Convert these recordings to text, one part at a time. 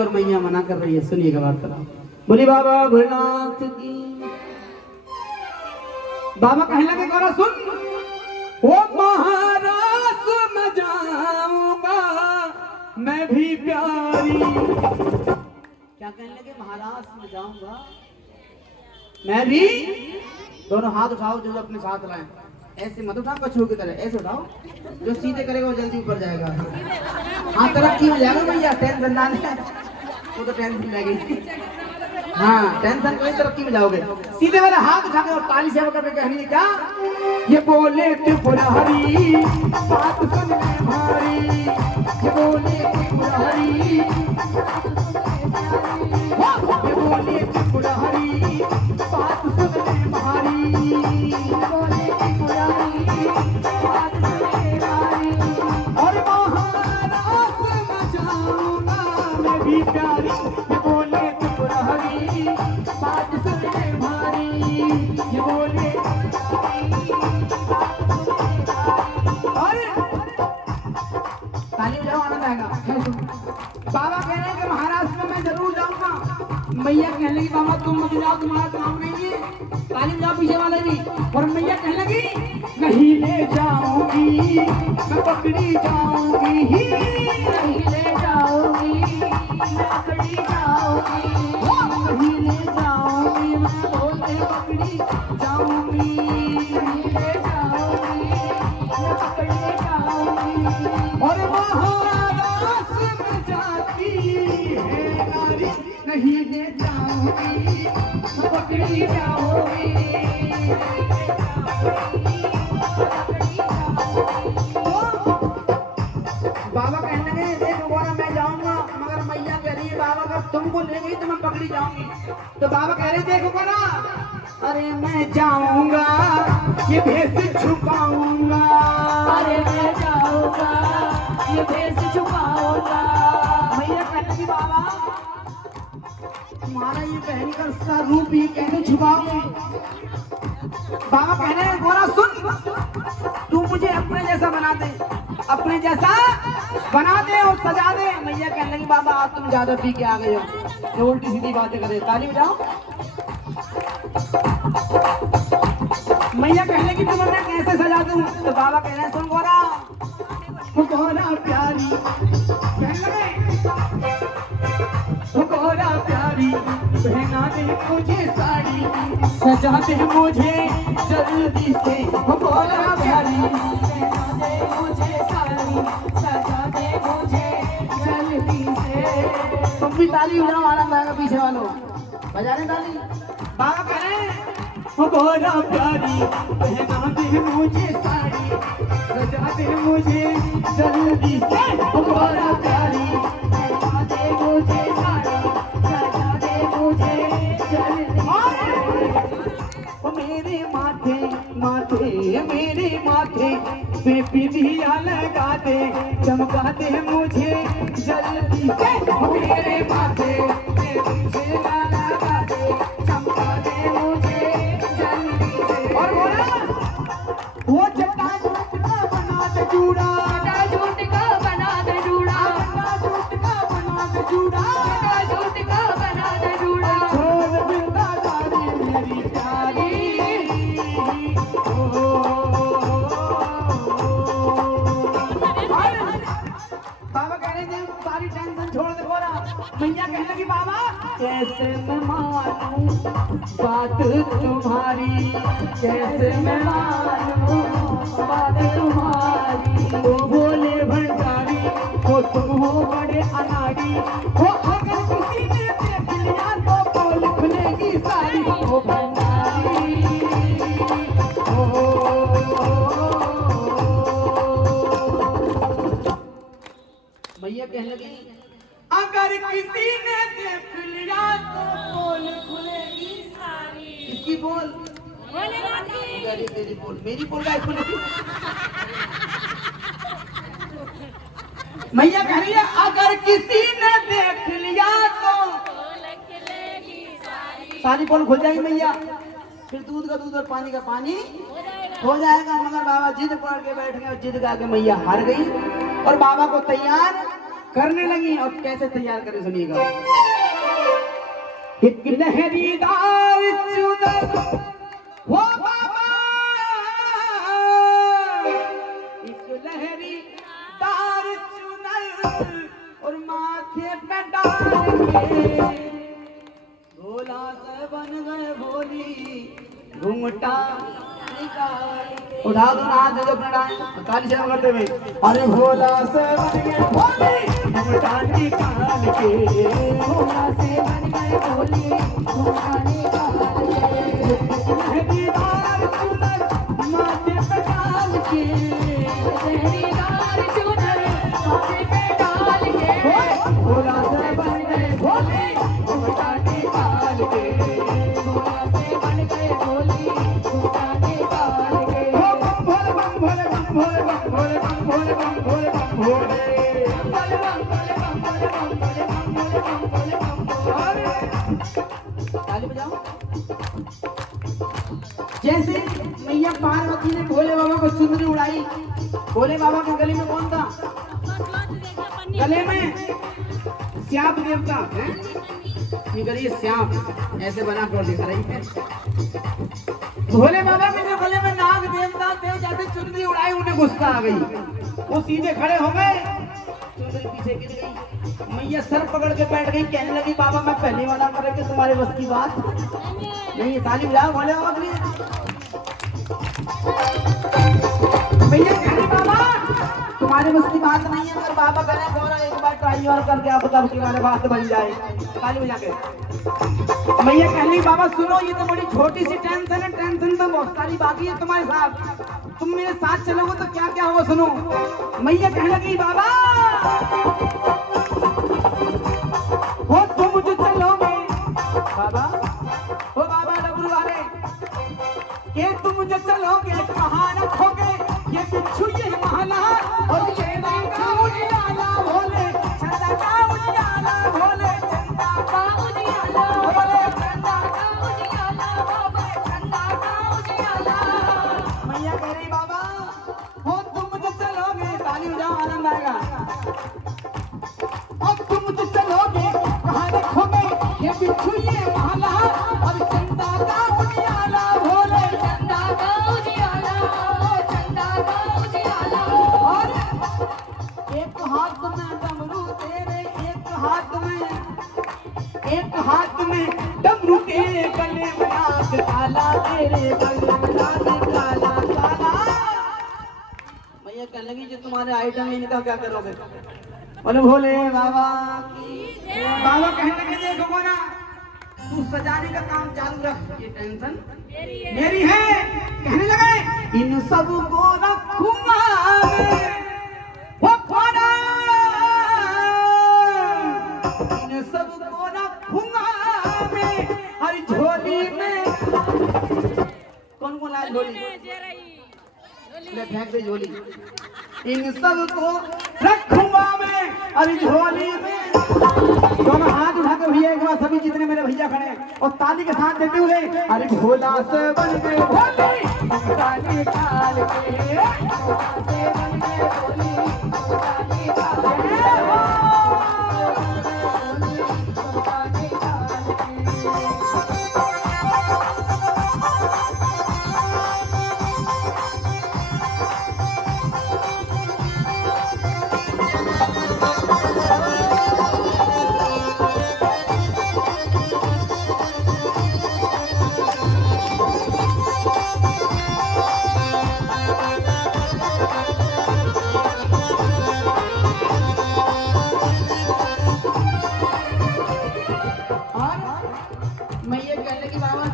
और मैया मना कर रही है, सुनिएगा वार्तालाप। बोली बाबा भोलेनाथ की। बाबा कहने लगे गौरा सुन, ओ महाराज में जाऊंगा मैं भी प्यारी। क्या कहने लगे? महाराज में जाऊंगा मैं भी। दोनों हाथ उठाओ जो अपने साथ लाए, ऐसे मत उठाओ कछुओं की तरह, ऐसे उठाओ, जो सीधे करेगा वो जल्दी ऊपर जाएगा। हाँ तरक्की हो जाएगा भैया, टेंशन ना ले, वो तो टेंशन लगेगी। हाँ टेंशन कोई, तरक्की में जाओगे। सीधे वाले हाथ उठा के और ताली से करके कहनी है क्या? ये बोले त्रिपुरारी बात सुन ले भारी, ये बोले त्रिपुरारी, ये बोले त्रिपुरारी बात सुन ले भारी, बोले त्रिपुरारी बात सुन ले भारी। और महाराज में जाऊंगा मैं भी प्यारी, ये बोले त्रिपुरारी बात सुन ले भारी, ये बोले ताली बजाओ, आनंद आएगा। बाबा कह रहे हैं कि महाराष्ट्र में मैं जरूर जाऊंगा। मैया कहने लगी बाबा तुम मत जाओ, तुम्हारा काम नहीं है। ताली बजाओ पीछे वाले भी। और मैया कहने लगी नहीं ले जाऊंगी मैं पकड़ी जाऊंगी, नहीं ले जाऊंगी मैं पकड़ी जाऊंगी, नहीं ले जाऊंगी मैं बोलते पकड़ी जाऊंगी, नहीं ले जाऊंगी मैं पकड़ी जाऊंगी। और महाराष्ट्र में जाती है नारी, नहीं ले जाऊंगी मैं पकड़ी जाऊंगी। बाबा कहने लगे देखो बोला मैं जाऊंगा, मगर मैया कह रही है बाबा अगर तुमको ले गई तो मैं पकड़ी जाऊंगी। तो बाबा कह रहे देखो बोला अरे मैं जाऊंगा ये भेष छुपाऊंगा, अरे मैं जाऊंगा ये भेष छुपाऊंगा। मैया कहने की बाबा तुम्हारा ये पहन कर सा रूप ही कैसे छुपाओगे? बाबा कह रहे हैं गोरा सुन, तू मुझे अपने जैसा बना दे, अपने जैसा बना दे और सजा दे। मैया कहने लगी बाबा आज तुम ज्यादा पी के आ गए हो, जो उल्टी सीधी बातें करे। ताली बजाओ। मैया कहने की तुम्हें मैं कैसे सजा दूं? तो बाबा कह रहे हैं सुन गोरा, गोरा प्यारी, कहने लगे गोरा प्यारी पहना दे मुझे साड़ी, सजा दे मुझे जल्दी से, गोरा प्यारी पहना दे मुझे साड़ी, सजा दे मुझे जल्दी से। तुम भी ताली बजाओ, आनंद आएगा पीछे वालों, बजा रहे ताली। बाबा कह रहे हैं गोरा प्यारी पहना दे मुझे साड़ी, सजा दे मुझे जल्दी से, गोरा प्यारी पहना दे मुझे साड़ी, सजा दे मुझे जल्दी से। मेरे माथे माथे मेरे माथे पे बिंदिया लगा दे, चमका दे मुझे जल्दी से, मेरे माथे पे बिंदिया लगा दे, चमका दे मुझे जल्दी से। और बोला वो जटा झूठ का बना दे जूड़ा, जटा झूठ का बना दे जूड़ा, जटा झूठ का बना दे जूड़ा, जटा झूठ का बना दे जूड़ा। छोड़ बिंदा दारी मेरी प्यारी, बाबा कह रहे थे सारी टेंशन छोड़ दे गोरा। मैया कहने लगी बाबा कैसे मैं मानूं बात तुम्हारी, कैसे मैं मानूं बात तुम्हारी। वो बोले भंडारी हो तुम हो बड़े अनाड़ी, हो अगर किसी ने देख लिया तो बोल खुलेगी सारी, हो भंडारी मैया कहने लगी अगर किसी ने देख लिया तो बोल खुलेगी सारी। किसकी बोल? तेरी बोल, मेरी बोल का खुलेगी। मैया कह रही है अगर किसी ने देख लिया तो सारी बोल खुल जाएगी मैया, फिर दूध का दूध और पानी का पानी हो जाएगा। मगर बाबा जिद पकड़ के बैठ गए और जिद गा के मैया हार गई। और बाबा को तैयार करने लगी। अब कैसे तैयार करें सुनिएगा। एक लहरीदार चुनर हो बाबा, एक लहरीदार चुनर और माथे पे डाल के भोला से बन गए भोली घूमटा उठा दो ना जो अपना डांस ताली से करते हुए। अरे भोला से बन गए भोली घूमटा निकाल के, भोला से बन गए भोली घूमटा निकाल के, लहरीदार चुनर माथे पे डाल के, लहरीदार चुनर माथे पे डाल के, भोला से बन गए भोली घूमटा निकाल के, भोला से बन गए भोली घूमटा निकाल के। भोले बम भोले बम भोले बम भोले बम भोले बम भोले बम भोले भोले बम भोले बम भोले बम भोले बम भोले बम भोले बम भोले। ताली बजाओ। जैसे मैया पार्वती ने भोले बाबा को चुनरी उड़ाई, भोले बाबा के गले में कौन था? गले में श्याम देवता है। ये गले श्याम ऐसे बना कर दिख रही है। भोले बाबा के जो गले में नाग देवता थे, जैसे चुनरी उड़ाई उन्हें गुस्सा आ गई, वो सीधे खड़े हो गए, चुनरी पीछे गिर गई। मैया सर पकड़ के बैठ गई, कहने लगी बाबा मैं पहले वाला करके तुम्हारे बस की बात नहीं। ताली बजाओ भोले बाबा के लिए। मैया कहने बाबा तुम्हारे बस की बात नहीं है, अगर बाबा करें थोड़ा एक बार ट्राई और करके आप बताओ कि हमारे बात बन जाए। ताली बजा के मैया कहनी बाबा सुनो, ये तो बड़ी छोटी सी टेंशन है, टेंशन तो बहुत सारी बाकी है तुम्हारे साथ, तुम मेरे साथ चलोगे तो क्या क्या होगा सुनो। मैया कहने लगी बाबा हो तुम जो चलोगे बाबा, हो बाबा डबरू वाले के तुम जो चलोगे कहाँ रखोगे ये बिच्छू ये महला, और ये का उजियाला भोले चंदा का उजियाला, भोले चंदा का उजियाला, भोले चंदा का उजियाला, बाबा चंदा का उजियाला। मैया कह रही बाबा हो तुम जो चलोगे, ताली बजाओ आनंद आएगा, और तुम जो चलोगे कहाँ रखोगे ये बिच्छू ये महला, और चंदा का उजियाला, भोले चंदा का उजियाला, चंदा का उजियाला। और एक हाथ में डमरू तेरे, एक हाथ में डमरू तेरे, गले में नाग काला तेरे, गले में नाग काला काला। मैया कहने लगी जो तुम्हारे आइटम इनका क्या करोगे? बोले भोले बाबा की। बाबा कहने लगे देखो ना तू सजाने का काम चालू रख, ये टेंशन मेरी है। कहने लगे इन सब को रखूंगा वो खोना, इन सब को रखूंगा मैं हर झोली में। कौन कौन लाए झोली? फेंक दे झोली। इन सब को रखूंगा मैं हर झोली में। दोनों हाथ उठा के भैया एक बार सभी जितने मेरे भैया खड़े हैं और ताली के साथ देते हुए अरे भोला से बन गए भोली घूमटा निकाल के, भोला से बन गए भोली घूमटा निकाल के।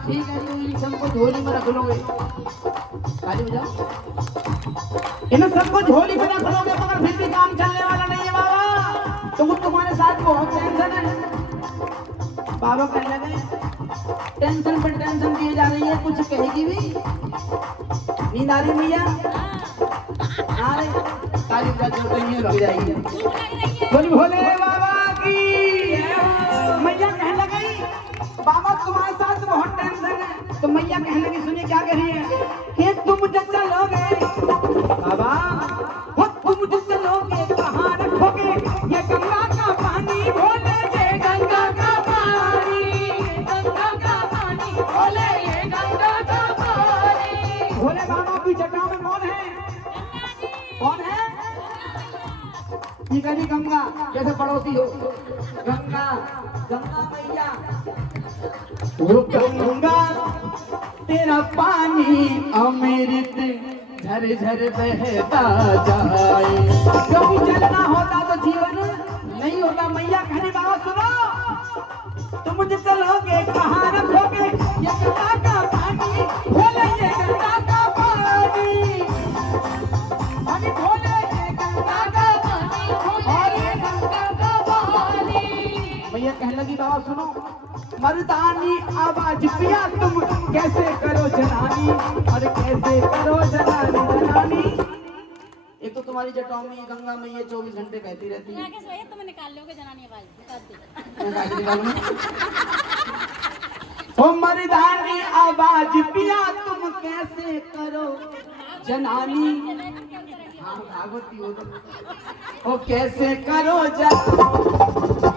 ठीक है तुम इन सबको झोली में रख लोगे, ताली बजाओ। इन सबको झोली में रख लोगे मगर फिर भी काम चलने वाला नहीं है बाबा, तो तुम्हारे साथ बहुत टेंशन है। बाबा कहने लगे टेंशन पर टेंशन दिए जा रही है, कुछ कहेगी भी? नींद आ रही मैया? आ रही? ताली बजा जाएगी। बोली भोले बाबा की। मैया कहने लगी बाबा तुम्हारे साथ बहुत टेंशन है, तो मैया कहने लगी सुनिए क्या कह रही है कि तुम जब चलोगे बाबा, तुम जब चलोगे कहाँ रखोगे ये गंगा करी गंगा, जैसे पड़ोसी हो। गंगा गंगा मैया, वो गंगा तेरा पानी अमृत झर झर बहता जाए। क्योंकि जल ना होता तो जीवन नहीं होता। मैया कहने बाबा सुनो, तुम मुझे चलोगे कहाँ रखोगे ये गंगा का पानी, खोले ये गंगा का पानी, पानी खोले ये गंगा का पानी, खोले ये गंगा का पानी। मैया कहने लगी बाबा सुनो, मर्दानी आवाज पिया तुम कैसे करो जनानी, और कैसे करो जनानी जनानी। एक तो तुम्हारी जटाओं में ये गंगा मैया 24 घंटे बहती रहती है। तुम निकाल लोगे जनानी आवाज। ओ मर्दानी आवाज पिया तुम कैसे करो जनानी। हाँ भागवती हो तो। ओ कैसे करो जनानी।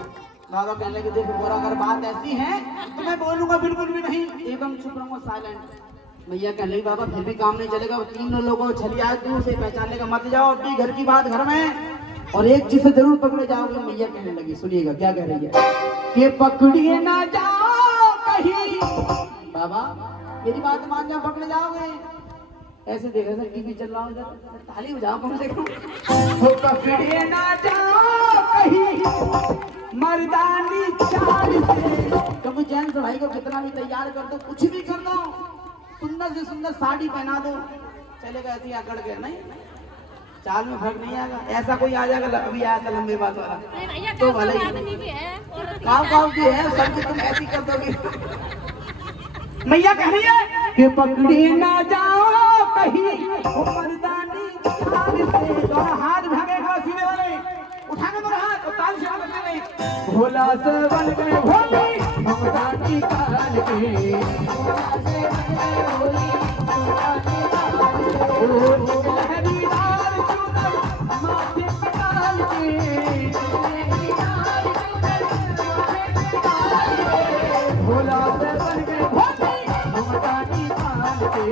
बाबा कहने लगे देखो बोरा, अगर बात ऐसी है तो मैं बोलूंगा बिल्कुल भी नहीं, एकदम चुप रहूंगा, साइलेंट। मैया कहने लगी बाबा फिर भी काम नहीं चलेगा, 3 लोगों को छलिया दूर से पहचानने का मत जाओ, अपनी घर की बात घर में, और एक चीज से जरूर पकड़े जाओगे। मैया कहने लगी सुनिएगा क्या कह रही है, कि पकड़िए ना जाओ कहीं। बाबा मेरी बात मान जाओ, पकड़े जाओगे। ऐसे देखा सर टीवी चल रहा हो, ताली बजाओ कम से कम। पकड़िए ना जाओ कहीं मर्दानी चाल से। तो जेंट्स भाई को कितना भी तैयार कर दो, कुछ भी कर दो, सुंदर से सुंदर साड़ी पहना दो, चलेगा ऐसे अकड़ के नहीं, चाल में फर्क नहीं आएगा। ऐसा कोई आ जाएगा, अभी आया था लंबे बात वाला तो भले काम की है, सब की तुम ऐसी कर दोगे। मैया कह रही है कि पकड़े ना जाओ कहीं मर्दानी चाल से। दोनों हाथ भागेगा सीधे वाले, उठाने दो हाथ और ताल से बजने नहीं। भोला से बन गए भोली मर्दानी चाल के, भोला से बन गए भोली मर्दानी चाल के। लहरीदार चूनर माथे पे डाल के, लहरीदार चूनर माथे पे डाल के। भोला से बन गए भोली मर्दानी चाल के, भोला से बन गए भोली मर्दानी चाल के।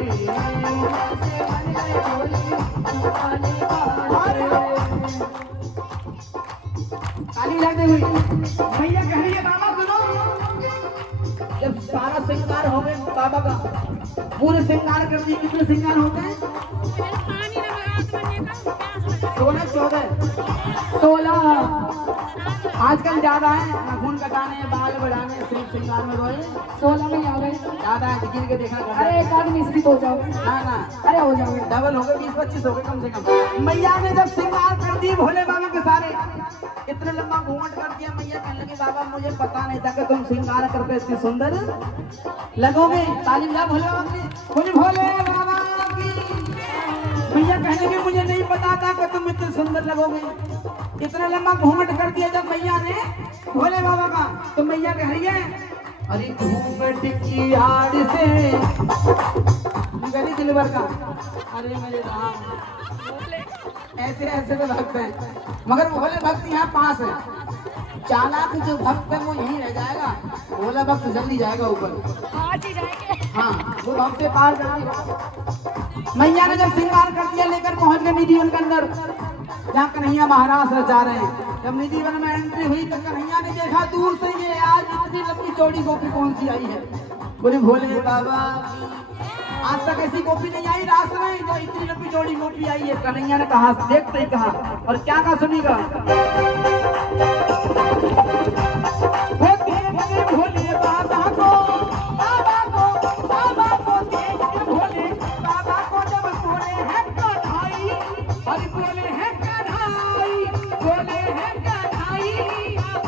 ताली लगती हुई मैया कह रही है बाबा सुनो, जब सारा श्रृंगार हो गए बाबा का, पूरे श्रृंगार कर दिए, कितने श्रृंगार होते हैं? 16 14 16 आजकल ज्यादा है, नाखून कटाने, बाल बढ़ाने, सिर्फ श्रृंगार में रोए 16 में आ गए ज्यादा है, गिन के देखना। अरे एक आदमी इसकी हो जाओ ना, अरे हो जाओगे, डबल हो गए, 20-25 हो गए कम से कम। मैया ने जब श्रृंगार कर दी भोले बाबा के सारे, इतना लंबा घूंघट कर दिया। मैया कहने लगी बाबा मुझे पता नहीं था कि तुम श्रृंगार करके इतनी सुंदर लगोगे। ताली बजा भोले बाबा की, बोले भोले बाबा की। मैया कहने लगी मुझे नहीं पता था कि तुम इतने सुंदर लगोगे। इतना लंबा घूंघट कर दिया जब मैया ने भोले बाबा का, तो मैया कह रही है अरे घूंघट की आड़ से गली दिलवर का, अरे मेरे राम, ऐसे ऐसे तो भक्त हैं, मगर भोले भक्त यहाँ पास है। चालाक जो भक्त है वो यहीं रह जाएगा, भोला भक्त जल्दी जाएगा ऊपर। हाँ वो भक्त से पार कर दिया। मैया ने जब श्रृंगार कर दिया, लेकर पहुंच गए निधि वन के अंदर, जहाँ कन्हैया महाराज जा रहे हैं। जब निधि वन में एंट्री हुई तो कन्हैया ने देखा दूर से ये आज इतनी लंबी चौड़ी गोपी कौन सी आई है। बोले भोले बाबा आज तक ऐसी गोपी नहीं आई रास्ते में जो इतनी लंबी चौड़ी गोपी आई है। कन्हैया ने कहा, देखते ही कहा, और क्या कहा सुनिएगा, भोले बाबा को, बाबा को, बाबा को देख के भोले बाबा को जब बोले हैं कन्हाई, अरे बोले हैं कन्हाई, बोले हैं कन्हाई,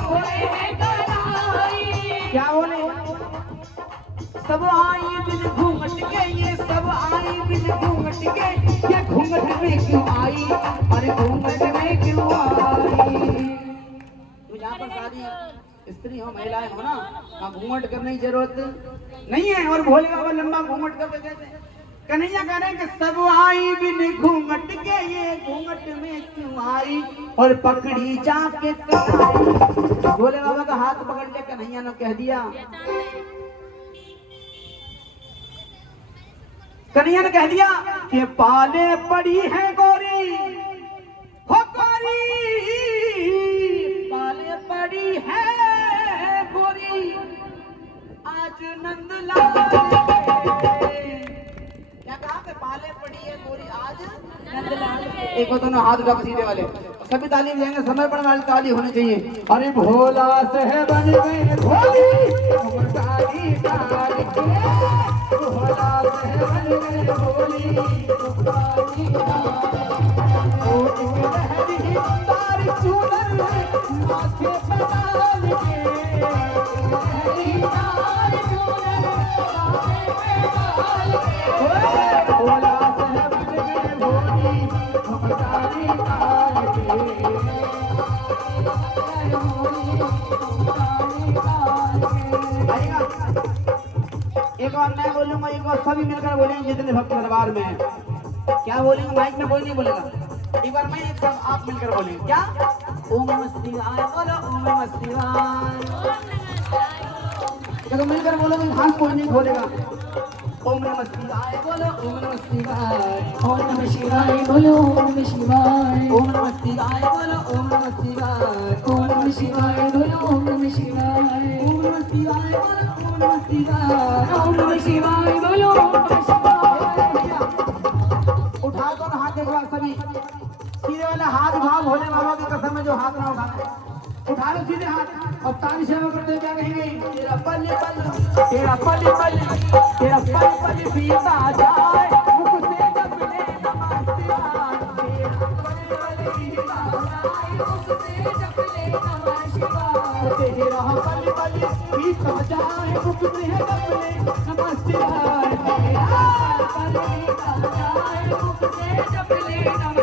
बोले हैं कन्हाई। क्या बोले? सब आई बिन घूंघट के, ये सब आई बिन घूंघट के, ये घूंघट में क्यों आई, अरे घूंघट में क्यों आई। तो यहाँ पर सारी स्त्री हो, महिलाएं हो ना, वहाँ घूंघट करने की जरूरत नहीं है। और भोले बाबा लंबा घूंघट करके कहते हैं, कन्हैया कह रहे हैं कि सब आई बिन घूंघट के, ये घूंघट में क्यों आई, और पकड़ी जाके कन्हाई। भोले बाबा का हाथ पकड़ के कन्हैया ने कह दिया, कन्हैया ने कह दिया कि पाले पड़ी है गोरी, हो गोरी एक होता ना हाथ उठा के सीधे वाले, सभी ताली बजाएंगे, समय पर वाली ताली होनी चाहिए। अरे भोला से बन गए भोली हम ताली ताल के, भोला से बन गए भोली हम ताली ताल के। ओ एक लहरी तार चूनर माथे पे डाल के, लहरी तार चूनर माथे पे डाल के, भोला से बन गए भोली हम ताली ताल के। एक बार मैं बोलूंगा, एक बार सभी मिलकर बोलेंगे जितने भक्त दरबार में हैं। क्या बोलेंगे? माइक में कोई नहीं बोलेगा, एक बार मैं एक सब आप मिलकर बोलेंगे। क्या? ओम नमः शिवाय बोलो, ओम नमः शिवाय। देखो मिलकर बोलोगे, हाथ कोई नहीं खोलेगा। ओम नमः शिवाय बोलो, ओम नमः शिवाय, ओम नमः शिवाय बोलो, ओम नमः शिवाय। ओम नमः शिवाय बोलो, ओम नमः शिवाय, ओम नमः शिवाय बोलो, ओम नमः शिवाय। ओम नमः शिवाय बोलो, ओम नमः शिवाय, ओम नमः शिवाय बोलो, ओम नमः शिवाय। उठा दो ना हाथ एक बार सभी, सीधे वाला हाथ उठाओ, भोले बाबा की कसम है जो हाथ ना उठाना है, उठा लो सीधे हाथ। अब ताली सेवा करते क्या कहेंगे? तेरा पल पल, तेरा पल पल, तेरा पल पल बीता जाए, मुख से जब ले नमः शिवाय, तेरा पल पल बीता जाए, मुख से जब ले नमः शिवाय, तेरा पल पल बीता जाए, मुख से जब ले नमः शिवाय, तेरा पल पल बीता जाए, मुख से जब ले नमः